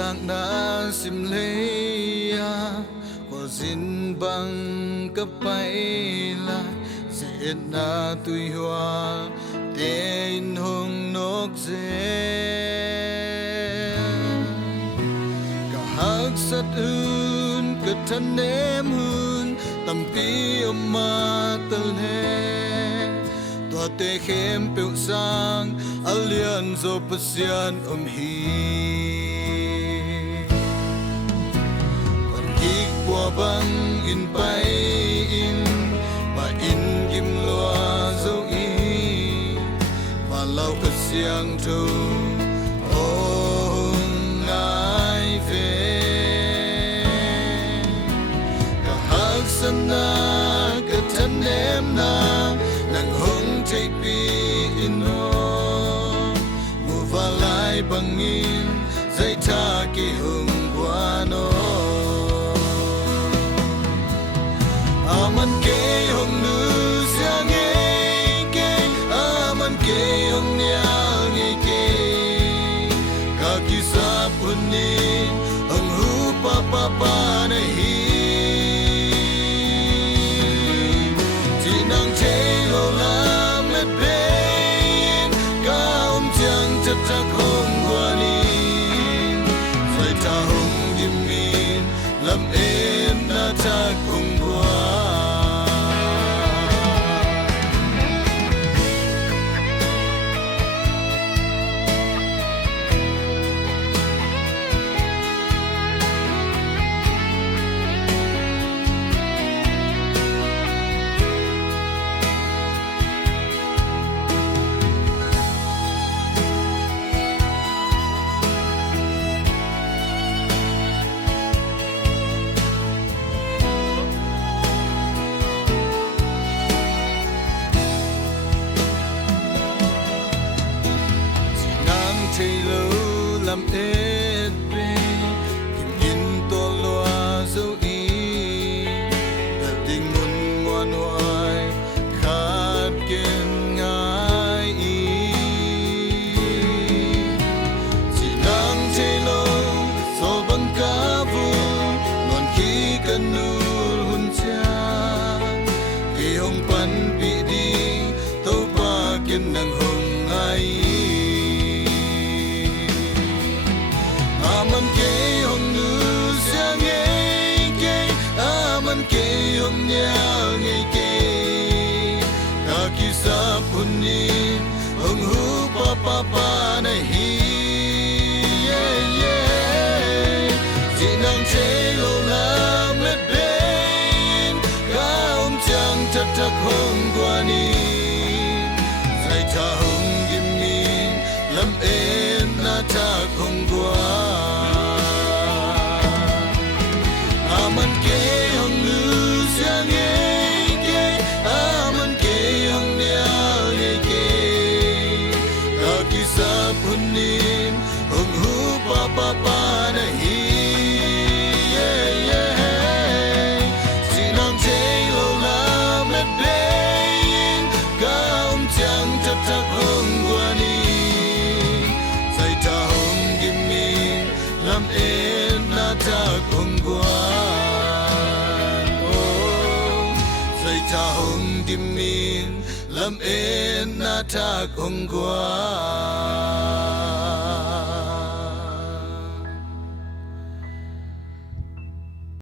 tak na simleya ko zin bang kapaila zet na tuywa tên hong nốc dê cả hắc sát ưn cả thân em hun tầm pi ma tel he tua te khem peu sang alian zo pasian hi kon hik qua bang in pai in ba in kim loa zo lau cả siang thu ong ai về cả hắc sana cả thân em na nang hong chạy pi ino mu va lai bangin dây tha ki hung qua no aman ke hong nu siang ke hong nya nge ke ka ki sa punin ang hu pa pa na hi ti nang che lo la met pen ka chang chat chat hong wa ni sai ta hong dim min lam en na ta hong wa làm ết bê kim in to loa dấu ý đặt tình muôn ngoan hoài khát kiên ngái ý chỉ nắng cháy lâu so bằng cá vu ngọn khí cần nul hun cha kỳ hồng pan bị đi tàu pa kiên nang hồng ai aman ke hong nu siang nge ke aman ke hong nya nge ke ka ki sa punin hong hu pa na hi ti nang che lo la met ben ka chang chat chat hong kwa ni sai ta hong kim min lam en na ta hong kwa aman ke hong nu siang nge ke aman ke hong nya nge ke ka ki sa punin hong hu pa na hi si nang che lo la met ben ka chang chat chat hong kwa ni sai ta hong kim min lam en na ta hong kwa ta hong dim min lam en na ta hong kwa